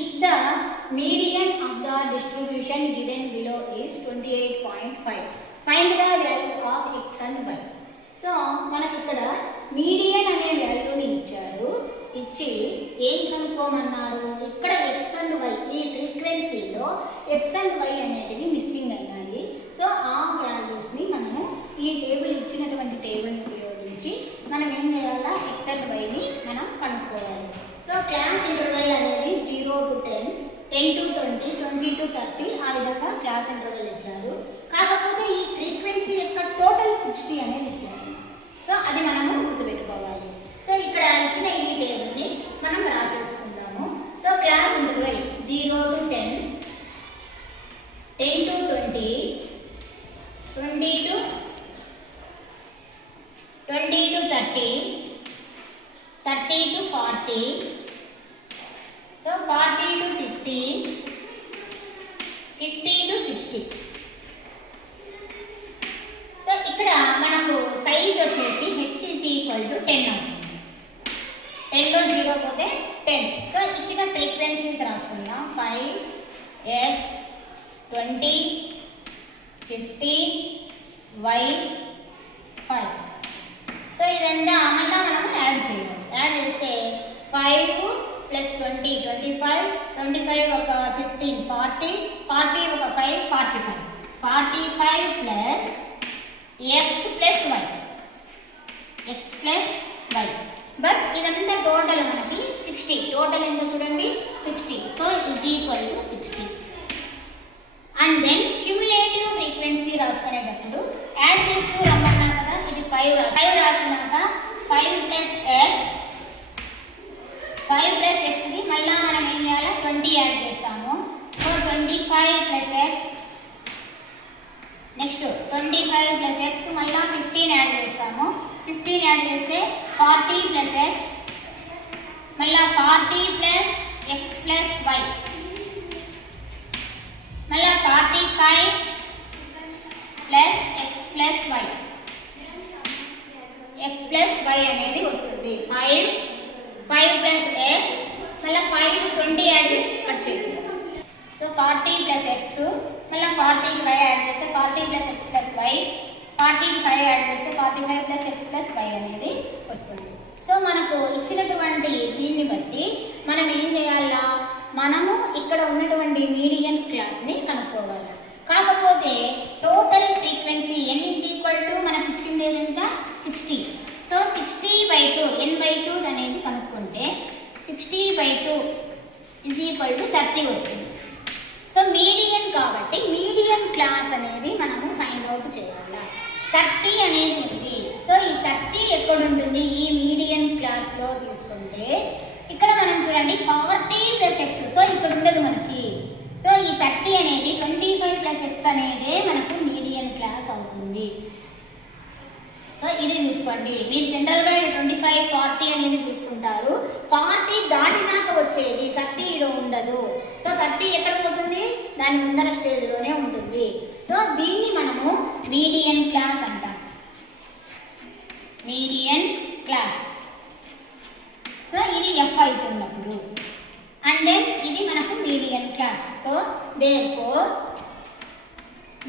if the median of the distribution given below is 28.5, find the value of x and y. So మనకి ఇక్కడ median అనే వాల్యూని ఇచ్చారు, ఇచ్చి ఏం కనుక్కోమన్నారు, ఇక్కడ ఎక్స్ అండ్ వై ఈ ఫ్రీక్వెన్సీలో ఎక్స్ అండ్ వై అనేటివి మిస్సింగ్ అయినాయి. సో ఆ వాల్యూస్ని మనము ఈ టేబుల్ ఇచ్చినటువంటి టేబుల్ని ఉపయోగించి మనం ఏం చేయాలా, ఎక్స్ అండ్ వైని మనం కనుక్కోవాలి. సో క్లాస్ ఇంటర్వెల్ అనేది 0 to 10, 10 to 20, 20 to 30 ఆ విధంగా క్లాస్ ఇంటర్వెల్ ఇచ్చారు. కాకపోతే ఈ ఫ్రీక్వెన్సీ యొక్క టోటల్ 60 అనేది ఇచ్చారు. సో అది మనము గుర్తుపెట్టుకోవాలి. సో ఇక్కడ ఇచ్చిన ఈ టేబుల్ని మనం రాసేసుకుందాము. So class interval 0 to 10, 10 to 20, 20 to 30, 30 to 40, so 40 to 50, 50 to 60. So ఇక్కడ మనకు సైజ్ వచ్చేసి h is equal to 10 అవుతుంది. 10లో 0 పోతే 10. సో ఇచ్చిన ఫ్రీక్వెన్సీస్ రాసుకుందాం. 5, x, 20, 50, y, 5. సో ఇదంతా మళ్ళీ మనము యాడ్ చేయాలి. యాడ్ చేస్తే 5 ప్లస్ 20 25, 25 ఒక 15 40, 40 ఒక 5 45, 45 plus x plus y, x plus y. But ఇదంతా టోటల్ మనకి 60. టోటల్ ఎంత చూడండి 60. So is equal to 60. And then cumulative frequency రాసుకునేటప్పుడు యాడ్ చేస్తూ రమ్మన్నా కదా, ఇది 5 రాసినాక 5 ప్లస్ ఎక్స్, 5 ప్లస్ ఎక్స్కి మళ్ళీ మనం ఏం చేయాలి 20 యాడ్ చేస్తాము. So 25 plus x, next 25 plus x మళ్ళీ 15 యాడ్ చేస్తాము. 15 యాడ్ చేస్తే 40 ప్లస్ ఎక్స్, మళ్ళీ 40 ప్లస్ ఎక్స్ ప్లస్ వై, మళ్ళీ 45 plus x plus y, x plus y అనేది వస్తుంది. 5 ప్లస్ ఎక్స్ మళ్ళీ 5 20 యాడ్ చేసి కట్ చేయండి. సో 40 ప్లస్ ఎక్స్ మళ్ళీ 40కి వై యాడ్ చేస్తే 40 ప్లస్ ఎక్స్ ప్లస్ వై, 40కి 5 యాడ్ చేస్తే 45 ప్లస్ ఎక్స్ ప్లస్ వై అనేది వస్తుంది. సో మనకు ఇచ్చినటువంటి దీన్ని బట్టి మనం ఏం చేయాలా, మనము ఇక్కడ ఉన్నటువంటి మీడియన్ క్లాస్ని కనుక్కోవాలి. కాకపోతే total frequency n is equal to మనకు ఇచ్చింది ఎంత 60. సో 60/2 n/2 అనేది కనుక్కుంటే 60/2 ఈజ్ ఈక్వల్ టు 30 వస్తుంది. సో మీడియన్ కాబట్టి మీడియన్ క్లాస్ అనేది మనము ఫైండ్ అవుట్ చేయాలి. 30 అనేది ఉంది. సో ఈ 30 ఎక్కడ ఉంటుంది, ఈ మీడియన్ క్లాస్లో తీసుకుంటే ఇక్కడ మనం చూడండి 40 ప్లస్ ఎక్స్. సో ఇక్కడ ఉండదు మనకి. సో ఈ 30 అనేది 25 ప్లస్ ఎక్స్ అనేదే మనకు మీడియన్ క్లాస్ అవుతుంది. సో ఇది చూసుకోండి. మీరు జనరల్గా 25 40 అనేది చూసుకుంటారు. 40 దాటినాక వచ్చేది 30 లో ఉండదు. సో 30 ఎక్కడ పోతుంది, దాని ముందర స్టేజ్లోనే ఉంటుంది. సో దీన్ని మనము మీడియన్ క్లాస్ అంటాం, మీడియన్ క్లాస్. సో ఇది ఎఫ్ అవుతున్నప్పుడు, అండ్ దెన్ ఇది మనకు median class. So therefore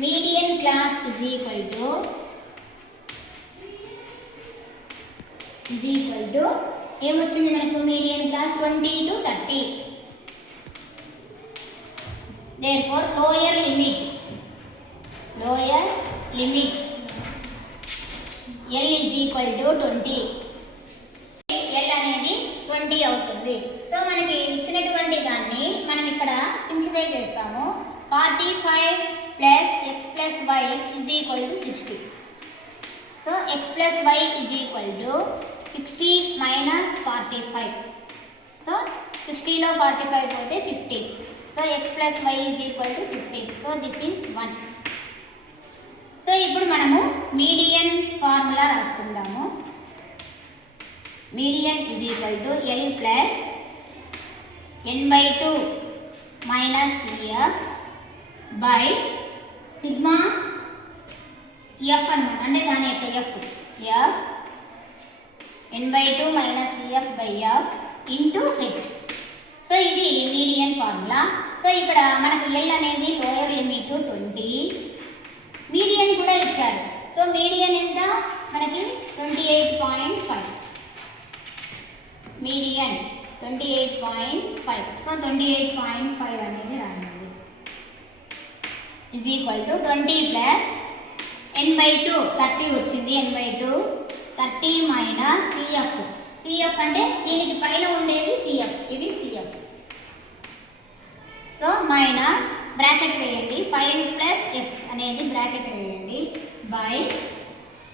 median class is equal to ఏమొచ్చింది మనకు, median class 20 to 30. Therefore lower limit L is equal to 20. L అనేది 20 అవుతుంది. సో మనకి ఇచ్చినటువంటి దాన్ని మనం ఇక్కడ సింప్లిఫై చేస్తాము. 45 plus x plus y is equal to 60. So x plus y is equal to 60 minus 45. So 60లో 45 పోతే 15. So x plus y is equal to 15. So this is 1. So ఇప్పుడు మనము మీడియన్ ఫార్ములా రాసుకుందాము. Median is equal to l plus n/2 minus f by sigma f అన్నమాట. అంటే దాని యొక్క f n/2 minus f by f into h. So ఇది median formula. So ఇక్కడ మనకు ఎల్ అనేది లోయర్ లిమిట్ 20, మీడియన్ కూడా ఇచ్చారు. సో మీడియన్ ఎంత మనకి 28.5, మీడియన్ 28.5. సో 28.5 అనేది రాయండి. Is equal to 20 plus n/2 30 వచ్చింది. n/2 30 minus CF. సిఎఫ్ అంటే దీనికి పైన ఉండేది సిఎఫ్, ఇది సిఎఫ్. సో మైనస్ బ్రాకెట్ వేయండి, 5 ప్లస్ ఎక్స్ అనేది బ్రాకెట్ వేయండి బై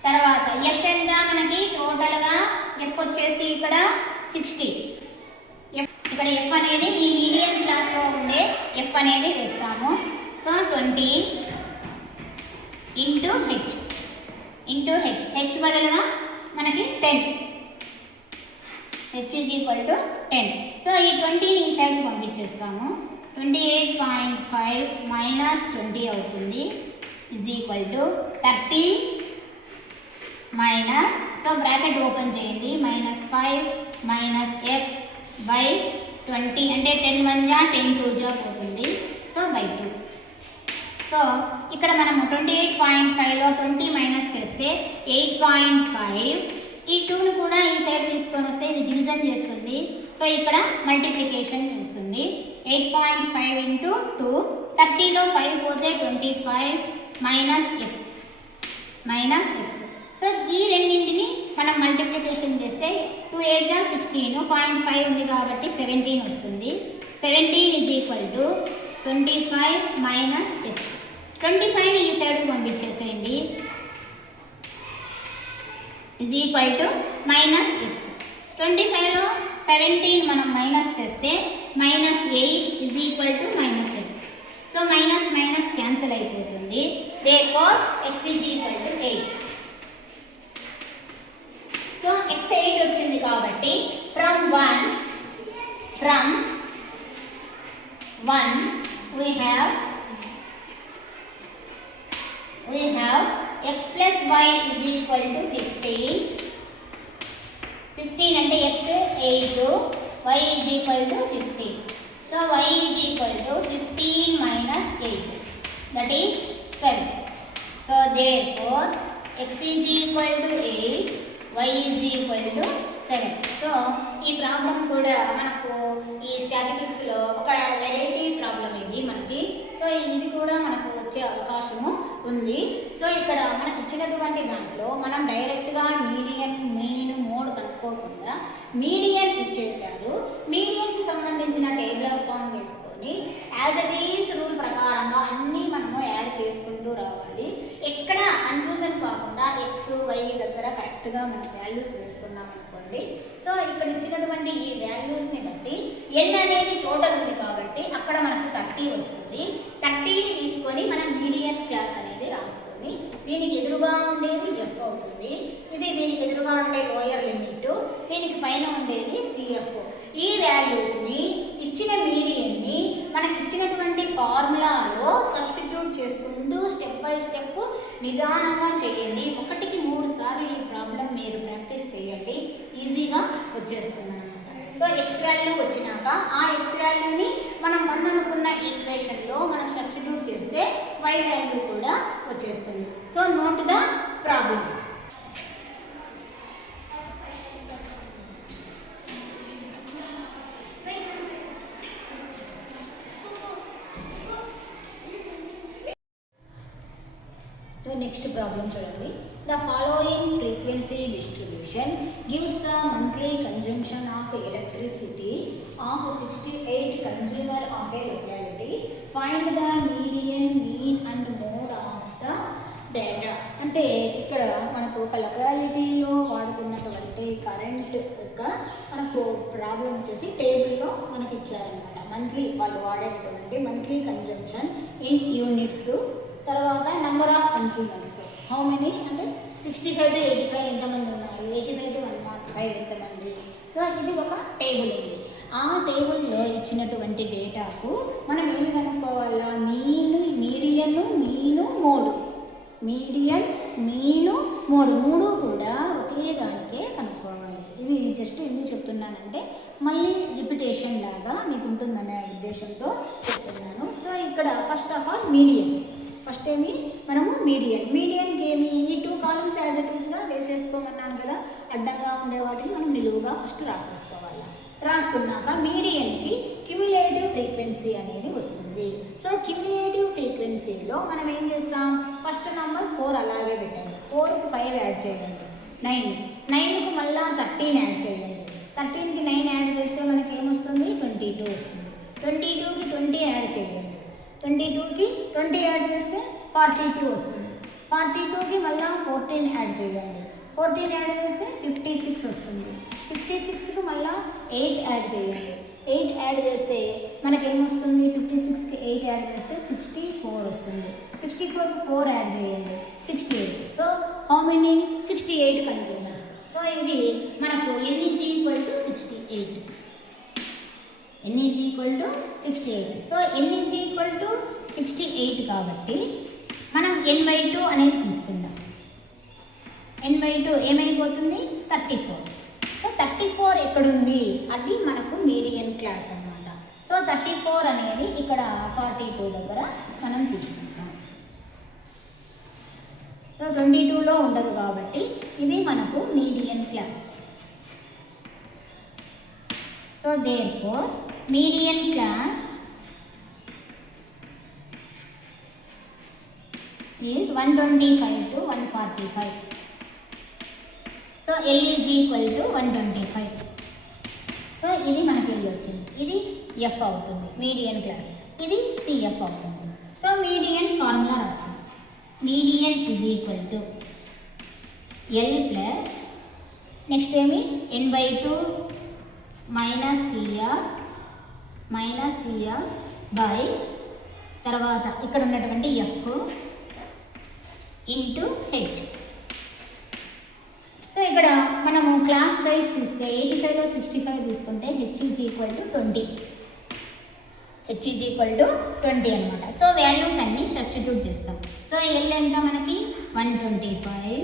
తర్వాత ఎఫ్ ఎంత మనకి టోటల్గా ఎఫ్ వచ్చేసి ఇక్కడ 60. ఇక్కడ ఎఫ్ అనేది ఈ మీడియం క్లాస్లో ఉండే ఎఫ్ అనేది వేస్తాము. సో 20 ఇంటూ హెచ్, హెచ్ బదులుగా మనకి 10, H is equal to 10. So ఈ 20ని ఈ సైడ్ పంపించేస్తాము. 28.5 మైనస్ 20 అవుతుంది is equal to 30 minus, so bracket open చేయండి, -5 మైనస్ ఎక్స్ బై 20 అంటే 10 1 జా 10 2 జా పోతుంది. So by 2. సో ఇక్కడ మనము 28.5లో 20 మైనస్ చేస్తే 8.5, ఈ 2ను కూడా ఈ సైడ్ తీసుకొని వస్తే ఇది డివిజన్ చేస్తుంది. సో ఇక్కడ మల్టిప్లికేషన్ చేస్తుంది. 8.5 ఇంటూ 2, 30లో 5 పోతే 25 మైనస్ ఎక్స్. సో ఈ రెండింటిని మనం మల్టిప్లికేషన్ చేస్తే 2 8 జా 16, 0.5 ఉంది కాబట్టి 17 వస్తుంది. 17 is equal to 25 minus x. 25ని ఈ సైడ్కి పంపించేసేయండి is equal to minus x. 25లో 17 మనం మైనస్ చేస్తే -8 is equal to minus x. So minus minus cancel అయిపోతుంది. Therefore x is equal to 8. So x 8 వచ్చింది కాబట్టి from 1 we have x plus y is equal to 15. 15 అంటే x 8, y is equal to 15. So y is equal to 15 minus 8, that is 7. So therefore x is equal to 8, y is equal to 7. So ఈ problem కూడా మనకు ఈ స్టాటిస్టిక్స్లో ఒక variety problem ఇది మనకి. So ఇది కూడా మనకు వచ్చే అవకాశము ఉంది. సో ఇక్కడ మనకు ఇచ్చినటువంటి దాంట్లో మనం డైరెక్ట్గా మీడియన్, మీన్, మోడ్ కనుక్కోకుండా మీడియన్ ఇచ్చేసారు. మీడియన్కి సంబంధించిన టేబులర్ ఫామ్ వేసుకొని యాజ్ ఇట్ ఈస్ రూల్ ప్రకారంగా అన్నీ మనము యాడ్ చేసుకుంటూ రావాలి. ఎక్కడ కన్ఫ్యూజన్ కాకుండా ఎక్స్ వై దగ్గర కరెక్ట్గా మనం వాల్యూస్ వేసుకున్నాం అనుకోండి. సో ఇక్కడ ఇచ్చినటువంటి ఈ వాల్యూస్ని బట్టి ఎన్ అనేది టోటల్ ఉంది కాబట్టి అక్కడ మనకు 30 వస్తుంది. 30ని తీసుకొని మనం మీడియన్ క్లాస్ అనేది రాసుకొని దీనికి ఎదురుగా ఉండేది ఎఫ్ అవుతుంది. ఇది దీనికి ఎదురుగా ఉండే లోయర్ లిమిట్, దీనికి పైన ఉండేది సిఎఫ్. ఈ వాల్యూస్ని ఇచ్చిన మీడియన్ని మనకి ఇచ్చినటువంటి ఫార్ములాలో సబ్స్టిట్యూట్ చేసుకుంటూ స్టెప్ బై స్టెప్ నిదానంగా చేయండి. 1కి 3 సార్లు ఈ ప్రాబ్లం మీరు ప్రాక్టీస్ చేయండి, ఈజీగా వచ్చేస్తుంది అనమాట. సో ఎక్స్ వాల్యూ వచ్చినాక ఆ ఎక్స్ వాల్యూని మనం అనుకున్న ఈక్వేషన్లో మనం సబ్స్టిట్యూట్ చేస్తే వై వాల్యూ కూడా వచ్చేస్తుంది. So note the problem. So next problem చూడండి. The following frequency distribution gives the monthly consumption of electricity of 68 consumer of a locality. Find the median, mean and mode of the data. అంటే ఇక్కడ మనకు ఒక లొకాలిటీలో వాడుతున్నటువంటి current యొక్క మనకు problem వచ్చేసి టేబుల్లో మనకి ఇచ్చారనమాట. మంత్లీ వాళ్ళు వాడేటటువంటి మంత్లీ కన్జంప్షన్ ఇన్ యూనిట్స్, తర్వాత number of consumers how many అంటే 65 to 85 ఎంతమంది ఉన్నారు, 85 to 105 ఎంతమంది. సో ఇది ఒక టేబుల్ ఉంది. ఆ టేబుల్లో ఇచ్చినటువంటి డేటాకు మనం ఏమి కనుక్కోవాలా, మీడియన్, మీను, మోడు. మీడియన్, మీను, మోడు మూడు కూడా ఒకే దానికే కనుక్కోవాలి. ఇది జస్ట్ ఎందుకు చెప్తున్నానంటే మళ్ళీ రిపిటేషన్ లాగా మీకు ఉంటుందనే ఉద్దేశంతో చెప్తున్నాను. సో ఇక్కడ first of all median, first ఏమి మనము మీడియన్కి ఏమి ఈ 2 కాలమ్స్ యాజ్ ఇట్ ఈస్గా వేసేసుకోమన్నాను కదా. అడ్డంగా ఉండే వాటిని మనం నిలువుగా ఫస్ట్ రాసేసుకోవాలి. రాసుకున్నాక మీడియన్కి క్యుములేటివ్ ఫ్రీక్వెన్సీ అనేది వస్తుంది. సో క్యుములేటివ్ ఫ్రీక్వెన్సీలో మనం ఏం చేస్తాం, ఫస్ట్ నెంబర్ 4 అలాగే పెట్టండి, 4కు 5 యాడ్ చేయండి, 9కు మళ్ళీ 13 యాడ్ చేయండి, 13కి 9 యాడ్ చేస్తే మనకి ఏమొస్తుంది, 22 వస్తుంది. 22కి 20 యాడ్ చేయండి, 22కి 20 యాడ్ చేస్తే 42 వస్తుంది. 42కి మళ్ళీ 14 యాడ్ చేయండి, 14 యాడ్ చేస్తే 56 వస్తుంది. 56కి మళ్ళీ 8 యాడ్ చేయండి, 8 యాడ్ చేస్తే మనకేమొస్తుంది, 56కి 8 యాడ్ చేస్తే 64 వస్తుంది. 64కి 4 యాడ్ చేయండి, 68. So how many, 68 consumers. So ఇది మనకు n is equal to 68. n is equal to 68. So n is equal to 68 కాబట్టి మనం n/2 అనేది తీసుకుందాం. n/2 ఏమైపోతుంది, 34. సో 34 ఎక్కడుంది, అది మనకు మీడియన్ క్లాస్ అన్నమాట. సో 34 అనేది ఇక్కడ 42 దగ్గర మనం తీసుకుంటాం. సో 22లో ఉండదు కాబట్టి ఇది మనకు median class. So therefore median class is 125 to 145. So L is equal to 125. So ఇది మనకి L వచ్చింది, ఇది F అవుతుంది మీడియన్ క్లాస్, ఇది CF అవుతుంది. సో మీడియన్ ఫార్ములా రాస్తాం. Median is equal to L plus next ఏమి n/2 మైనస్ CF బై తర్వాత ఇక్కడ ఉన్నటువంటి F ఇంటూ H. సో ఇక్కడ మనము క్లాస్ సైజ్ తీస్తే 85లో 65 తీసుకుంటే H is equal to 20. H is equal to 20 అనమాట. సో వాల్యూస్ అన్నీ సబ్స్టిట్యూట్ చేస్తాం. సో L ఎంత మనకి 125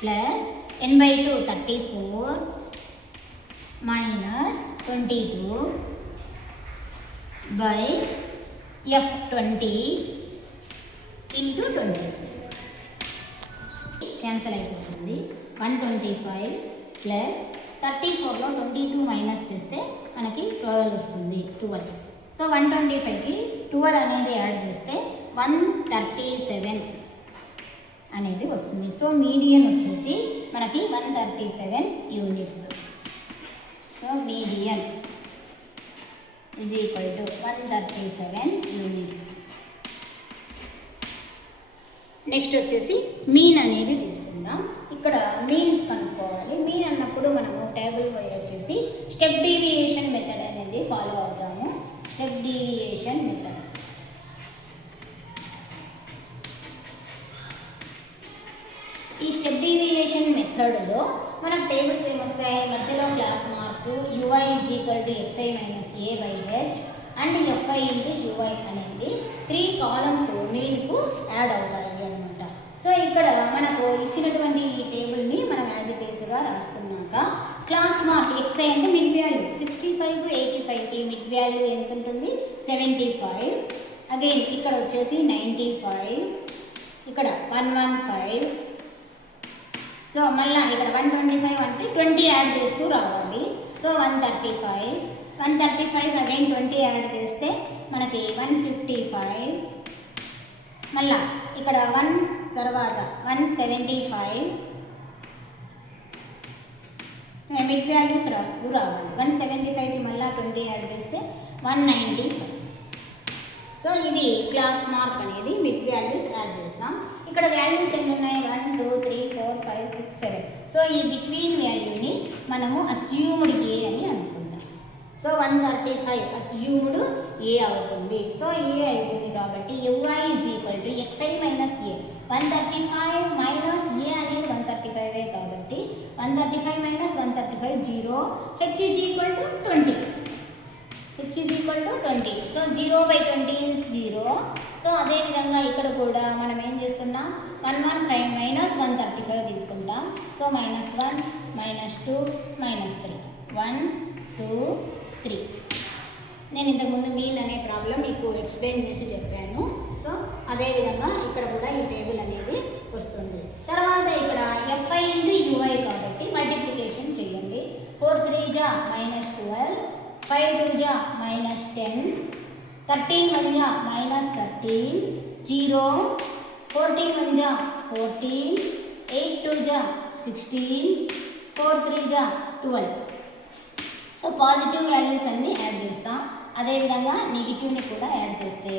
plus n/2 34 minus 22 by F 20 into 20 cancel అయిపోతుంది. 125 ప్లస్ 34లో 22 మైనస్ చేస్తే మనకి 12 వస్తుంది, 12. సో 125కి 12 అనేది యాడ్ చేస్తే 137 అనేది వస్తుంది. సో మీడియన్ వచ్చేసి మనకి 137 units. So median is equal to 137 units. Next వచ్చేసి మీన్ అనేది తీసుకుందాం. ఇక్కడ మీన్ కనుక్కోవాలి. మీన్ అన్నప్పుడు మనము టేబుల్ వచ్చేసి స్టెప్ డీవియేషన్ మెథడ్ అనేది ఫాలో అవుతాము. Step deviation method. ఈ స్టెప్ డీవియేషన్ మెథడ్లో మనకు టేబుల్స్ ఏమొస్తాయి, మధ్యలో class mark ui is equal to xi minus a by h and fi into ui అనేది 3 కాలమ్స్ మీన్కు యాడ్ అవుతాయి అనమాట. సో ఇక్కడ మనకు ఇచ్చినటువంటి ఈ టేబుల్ని మనం యాజ్ ఇట్ ఈస్గా రాసుకున్నాక క్లాస్ మార్క్ xi అంటే మిడ్ వాల్యూ 65 కు 85కి మిడ్ వాల్యూ ఎంత ఉంటుంది, 75. అగైన్ ఇక్కడ వచ్చేసి 95, ఇక్కడ 115. సో మళ్ళీ ఇక్కడ 125 అంటే 20 యాడ్ చేస్తూ రావాలి. సో 135 అగైన్ 20 యాడ్ చేస్తే మనకి 155. మళ్ళా ఇక్కడ 1 తర్వాత 175 మిడ్ వాల్యూస్ రాస్తూ రావాలి. 175కి మళ్ళీ 20 యాడ్ చేస్తే 195. సో ఇది క్లాస్ మార్క్ అనేది మిడ్ వాల్యూస్ యాడ్ చేస్తాం. ఇక్కడ వాల్యూస్ ఎన్ని ఉన్నాయి, 1 2 3 4 5 6 7. సో ఈ బిట్వీన్ వాల్యూని మనము అస్యూమ్డ్ ఏ అని అనుకుందాం. సో 135 అస్యూమ్డ్ ఏ అవుతుంది. సో ఏ అవుతుంది కాబట్టి ui is equal to xi minus A. 135 minus A అనేది 135 కాబట్టి 135 minus 135 0. h is equal to 20. h is equal to 20. So 0/20 is 0. So అదేవిధంగా ఇక్కడ కూడా మనం ఏం చేస్తున్నాం, 115 మైనస్ 135 తీసుకుంటాం. సో -1 -2 -3 1 2 3. నేను ఇంతకుముందు మీన్ అనే ప్రాబ్లం మీకు ఎక్స్ప్లెయిన్ చేసి చెప్పాను. సో అదేవిధంగా ఇక్కడ కూడా ఈ టేబుల్ అనేది వస్తుంది. తర్వాత ఇక్కడ ఎఫ్ఐ ఇంటూ యుఐ కాబట్టి మల్టిప్లికేషన్ చేయండి. 4 3 జా -12, 5 2 జా -10, 13 1 జా -13, 0, 14 1 జా 14, 8 2 జా 16, 4 3 జా 12. సో పాజిటివ్ వాల్యూస్ అన్నీ యాడ్ చేస్తాం. అదేవిధంగా నెగిటివ్ని కూడా యాడ్ చేస్తే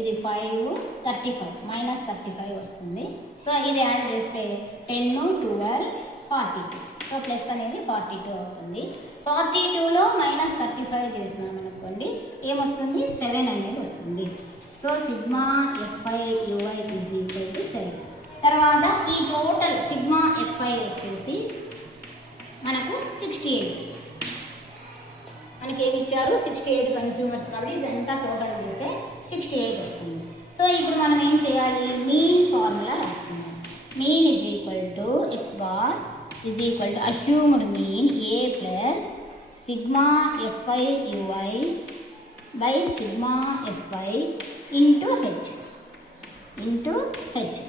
ఇది 5 35 -35 వస్తుంది. సో ఇది యాడ్ చేస్తే 10 12 42. సో ప్లస్ అనేది 42 అవుతుంది. 42లో -35 చేసినాం అనుకోండి ఏమొస్తుంది 7 అనేది వస్తుంది. So sigma f i ui is equal to 7. తర్వాత ఈ టోటల్ సిగ్మా ఎఫ్ఐ వచ్చేసి మనకు 68. మనకి ఏమి ఇచ్చారు 68 కన్స్యూమర్స్ కాబట్టి ఇదంతా టోటల్ చేస్తే 68 వస్తుంది. సో ఇప్పుడు మనం ఏం చేయాలి మీన్ ఫార్ములా రాసుకుందాం. Mean is equal to x bar is equal to assumed mean A plus sigma f i u i by sigma f i into h.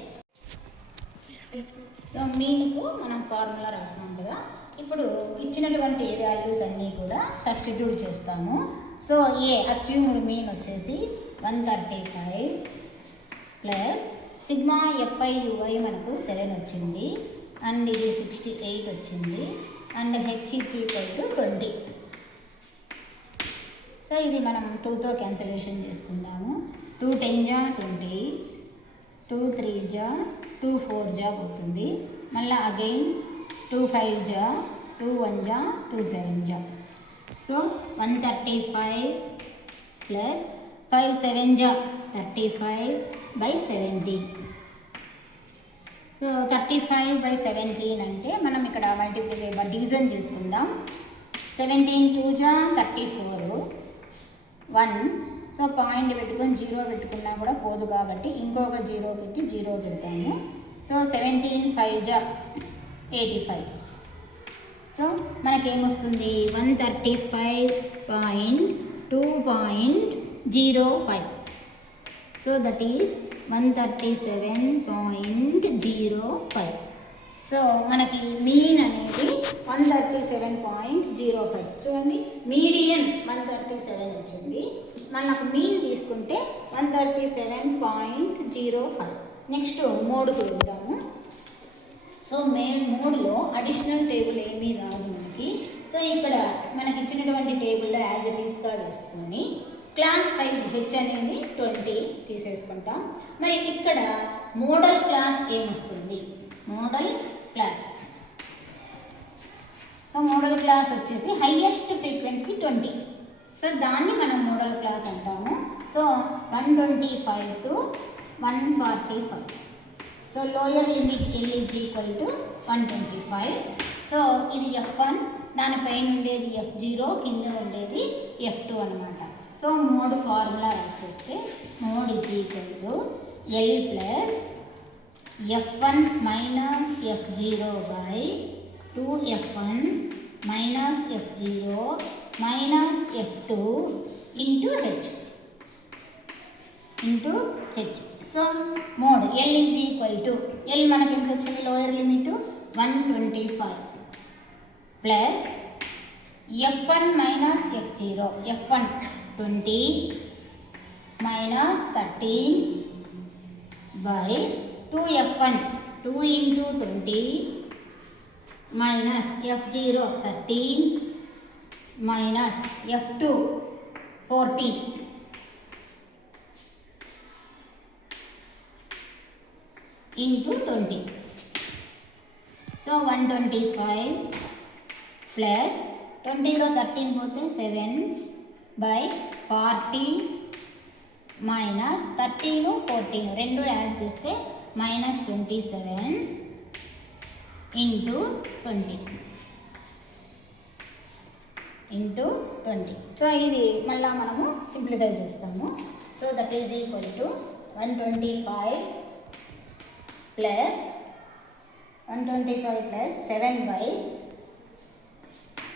So మీన్కు మనం ఫార్ములా రాసినాం కదా, ఇప్పుడు ఇచ్చినటువంటి వాల్యూస్ అన్నీ కూడా సబ్స్టిట్యూట్ చేస్తాము. సో ఏ అస్యూమ్డ్ మీన్ వచ్చేసి 135 ప్లస్ సిగ్మా ఎఫ్ఐ యుఐ మనకు 7 వచ్చింది అండ్ ఇది 68 వచ్చింది and H is equal to 20. So ఇది మనం 2తో క్యాన్సిలేషన్ చేసుకుందాము. 2 10 జా 20, 2 3 జా 2 4 జా పోతుంది. మళ్ళీ అగైన్ 2 5 జా 2 1 జా 2 7 జా. సో 135 ప్లస్ 5 7 జా 35 బై 17. సో 35/17 అంటే మనం ఇక్కడ డివిజన్ చేసుకుందాం. 17 2 జా 34 1. సో పాయింట్ పెట్టుకొని 0 పెట్టుకున్నా కూడా పోదు కాబట్టి ఇంకొక 0 పెట్టి 0 పెడతాము. సో 17 5 జా 85. సో మనకేమొస్తుంది 135.2.05. So that is 137.05. సో మనకి మీన్ అనేది 137.05. చూడండి మీడియన్ 137 వచ్చింది. మనకు మీన్ తీసుకుంటే 137.05. నెక్స్ట్ మోడ్కి వెళ్దాము. సో మోడ్లో అడిషనల్ టేబుల్ ఏమీ రాదు మనకి. సో ఇక్కడ మనకి ఇచ్చినటువంటి టేబుల్లో యాజ్ ఇట్ ఈస్గా వేసుకొని క్లాస్ సైజ్ హెచ్ అనేది 20 తీసేసుకుంటాం. మరి ఇక్కడ మోడల్ క్లాస్ ఏమొస్తుంది modal class. So modal class వచ్చేసి హైయెస్ట్ ఫ్రీక్వెన్సీ 20. సో దాన్ని మనం మోడల్ క్లాస్ అంటాము. So 125 to 145. So lower limit L is equal to 125. So ఇది F1, దానిపైన ఉండేది F0, కింద ఉండేది F2 అనమాట. సో మోడ్ ఫార్ములా రాసేస్తే mode is equal to L plus F1 minus F0 by 2F1 minus F0 minus F2 into h. So mode L is equal to L మనకి ఎంత వచ్చింది lower limit 125 plus F1 minus F0. F1 20 minus 13 by 2F1 2 into 20 minus F0 13 minus F2 14 into 20. So 125 plus 20లో 13 పోతే 7 by 40 minus 13 14 రెండు add చేస్తే minus 27 into 20. So ఇది మళ్ళీ మనము సింప్లిఫై చేస్తాము. So that is equal to 125 plus 7 by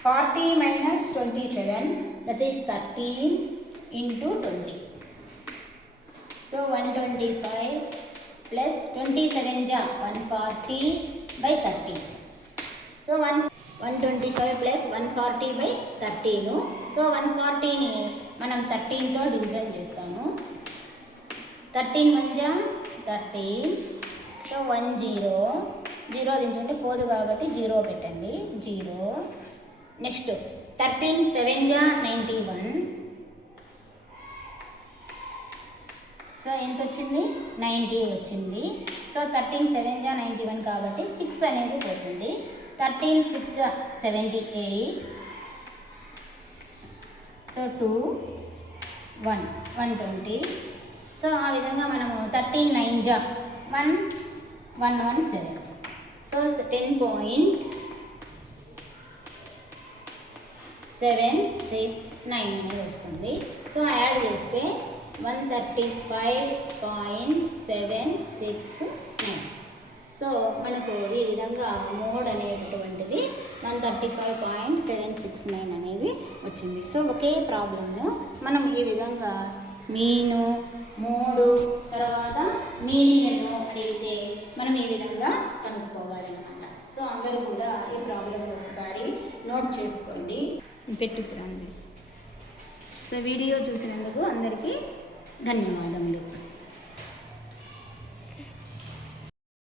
40 minus 27 that is 13 into 20. So 125 plus 27 జా 140 by 13. So 125 plus 140 by 13. So 140ని మనం 13తో డివిజన్ చేస్తాము. 13 1 జా 13. సో 1 0 0 దించుకుంటే పోదు కాబట్టి 0 పెట్టండి 0. నెక్స్ట్ 13 7 జా 91. సో ఎంత వచ్చింది 90 వచ్చింది. సో 13 7 జా 91 కాబట్టి 6 అనేది పోతుంది. 13 6 జా 78. సో 2 1 120. సో ఆ విధంగా మనము 13 9 జా 117. సో 10.769 అనేది వస్తుంది. సో యాడ్ చేస్తే 135.769. సో మనకు ఈ విధంగా మోడ్ అనేటువంటిది 135.769 అనేది వచ్చింది. సో ఒకే ప్రాబ్లమ్ను మనం ఈ విధంగా మీను మోడు తర్వాత మీడియన్ అడిగితే మనం ఈ విధంగా కనుక్కోవాలన్నమాట. సో అందరూ కూడా ఈ ప్రాబ్లమ్ ఒకసారి నోట్ చేసుకోండి, పెట్టుకురండి. సో వీడియో చూసినందుకు అందరికీ ధన్యవాదములు.